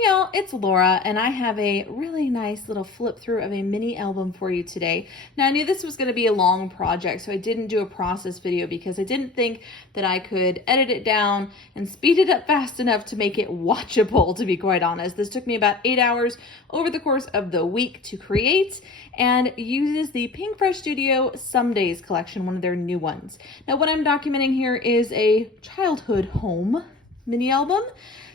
Hey y'all, it's Laura, and I have a really nice little flip through of a mini album for you today. Now, I knew this was going to be a long project, so I didn't do a process video because I didn't think that I could edit it down and speed it up fast enough to make it watchable, to be quite honest. This took me about 8 hours over the course of the week to create, and uses the Pinkfresh Studio Some Days collection, one of their new ones. Now, what I'm documenting here is a childhood home mini album,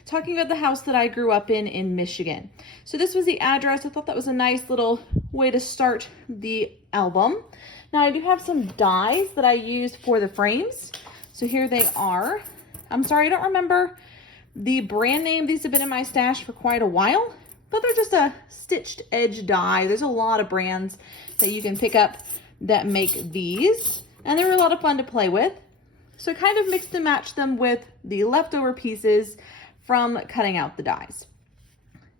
talking about the house that I grew up in Michigan. So this was the address. I thought that was a nice little way to start the album. Now I do have some dies that I used for the frames. So here they are. I'm sorry, I don't remember the brand name. These have been in my stash for quite a while, but they're just a stitched edge die. There's a lot of brands that you can pick up that make these, and they were a lot of fun to play with. So I kind of mixed and matched them with the leftover pieces from cutting out the dies.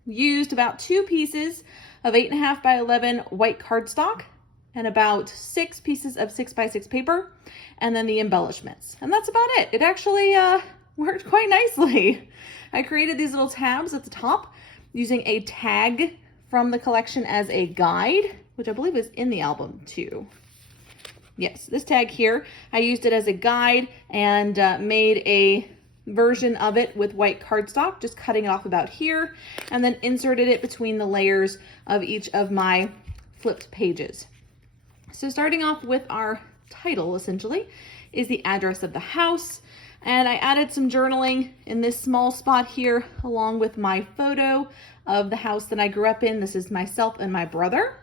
Used about 2 pieces of 8.5 by 11 white cardstock and about 6 pieces of 6 by 6 paper, and then the embellishments. And that's about it. It actually worked quite nicely. I created these little tabs at the top using a tag from the collection as a guide, which I believe is in the album too. Yes, this tag here, I used it as a guide and made a version of it with white cardstock, just cutting it off about here, and then inserted it between the layers of each of my flipped pages. So starting off with our title, essentially, is the address of the house. And I added some journaling in this small spot here, along with my photo of the house that I grew up in. This is myself and my brother.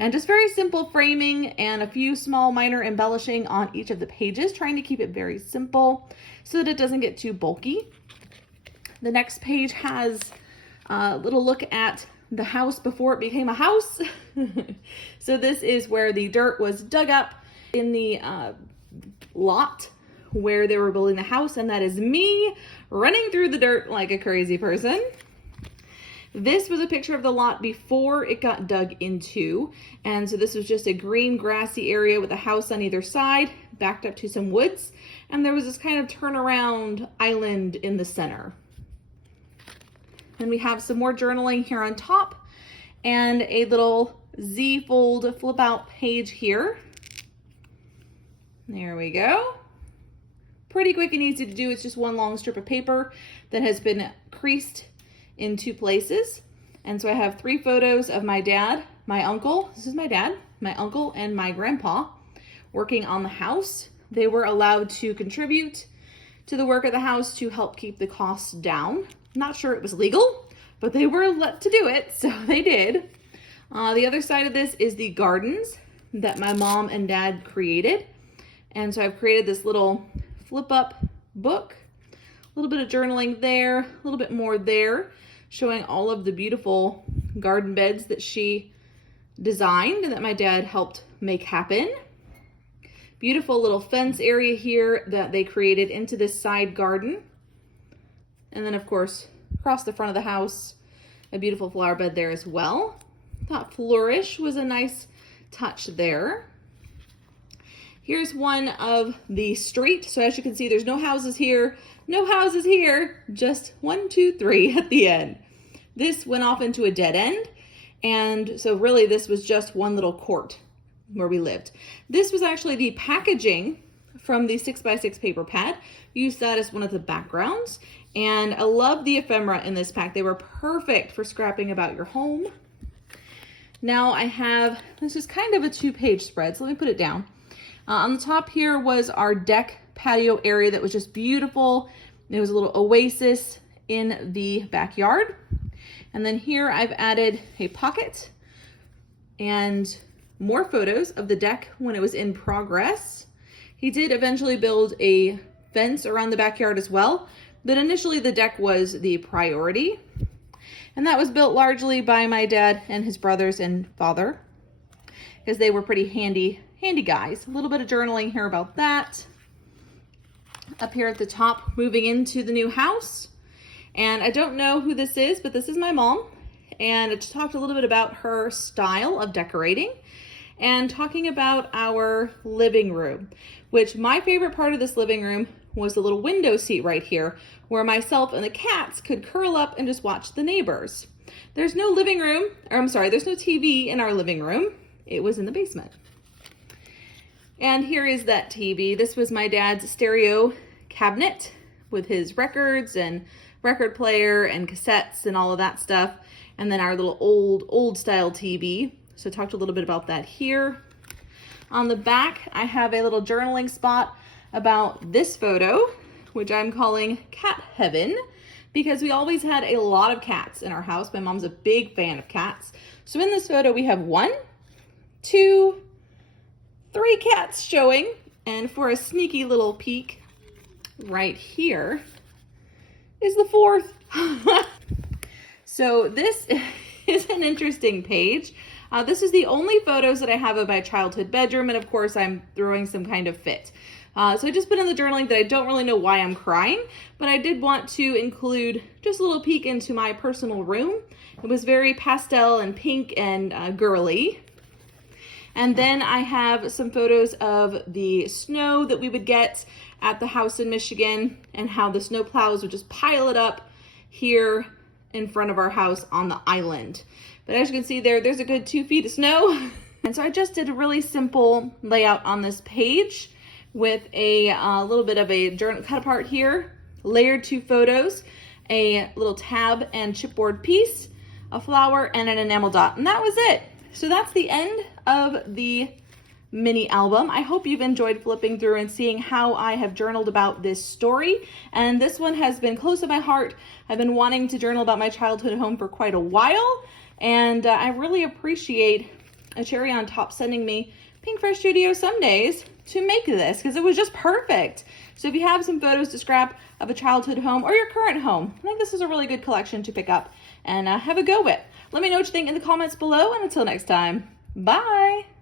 And just very simple framing and a few small minor embellishing on each of the pages, trying to keep it very simple so that it doesn't get too bulky. The next page has a little look at the house before it became a house. So this is where the dirt was dug up in the lot where they were building the house, and that is me running through the dirt like a crazy person. This was a picture of the lot before it got dug into. And so this was just a green grassy area with a house on either side, backed up to some woods. And there was this kind of turnaround island in the center. And we have some more journaling here on top and a little Z-fold flip out page here. There we go. Pretty quick and easy to do. It's just one long strip of paper that has been creased in 2 places. And so I have 3 photos of my dad, my uncle, this is my dad, my uncle, and my grandpa working on the house. They were allowed to contribute to the work of the house to help keep the costs down. Not sure it was legal, but they were let to do it, so they did. The other side of this is the gardens that my mom and dad created. And so I've created this little flip up book, a little bit of journaling there, a little bit more there, showing all of the beautiful garden beds that she designed and that my dad helped make happen. Beautiful little fence area here that they created into this side garden. And then of course, across the front of the house, a beautiful flower bed there as well. Thought flourish was a nice touch there. Here's one of the street. So as you can see, there's no houses here, no houses here, just 1, 2, 3 at the end. This went off into a dead end. And so really this was just one little court where we lived. This was actually the packaging from the 6 by 6 paper pad. Used that as one of the backgrounds. And I love the ephemera in this pack. They were perfect for scrapping about your home. Now I have, this is kind of a 2-page spread, so let me put it down. On the top here was our deck patio area that was just beautiful. There was a little oasis in the backyard. And then here I've added a pocket and more photos of the deck when it was in progress. He did eventually build a fence around the backyard as well, but initially the deck was the priority. And that was built largely by my dad and his brothers and father, because they were pretty handy guys. A little bit of journaling here about that. Up here at the top, moving into the new house. And I don't know who this is, but this is my mom. And it talked a little bit about her style of decorating and talking about our living room, which my favorite part of this living room was a little window seat right here where myself and the cats could curl up and just watch the neighbors. There's no living room, or I'm sorry, there's no TV in our living room. It was in the basement. And here is that TV. This was my dad's stereo cabinet with his records and record player and cassettes and all of that stuff. And then our little old style TV. So I talked a little bit about that here. On the back, I have a little journaling spot about this photo, which I'm calling Cat Heaven, because we always had a lot of cats in our house. My mom's a big fan of cats. So in this photo, we have 1, 2, 3 cats showing. And for a sneaky little peek, right here is the 4th. So this is an interesting page. This is the only photos that I have of my childhood bedroom, and of course I'm throwing some kind of fit. So I just put in the journaling that I don't really know why I'm crying, but I did want to include just a little peek into my personal room. It was very pastel and pink and girly. And then I have some photos of the snow that we would get at the house in Michigan and how the snow plows would just pile it up here in front of our house on the island. But as you can see there's a good 2 feet of snow. And so I just did a really simple layout on this page with a little bit of a journal cut apart here, layered 2 photos, a little tab and chipboard piece, a flower, and an enamel dot. And that was it. So that's the end of the mini album. I hope you've enjoyed flipping through and seeing how I have journaled about this story. And this one has been close to my heart. I've been wanting to journal about my childhood home for quite a while. And I really appreciate a cherry on top sending me Pinkfresh Studio Some Days to make this, because it was just perfect. So if you have some photos to scrap of a childhood home or your current home, I think this is a really good collection to pick up and have a go with. Let me know what you think in the comments below, and until next time, bye!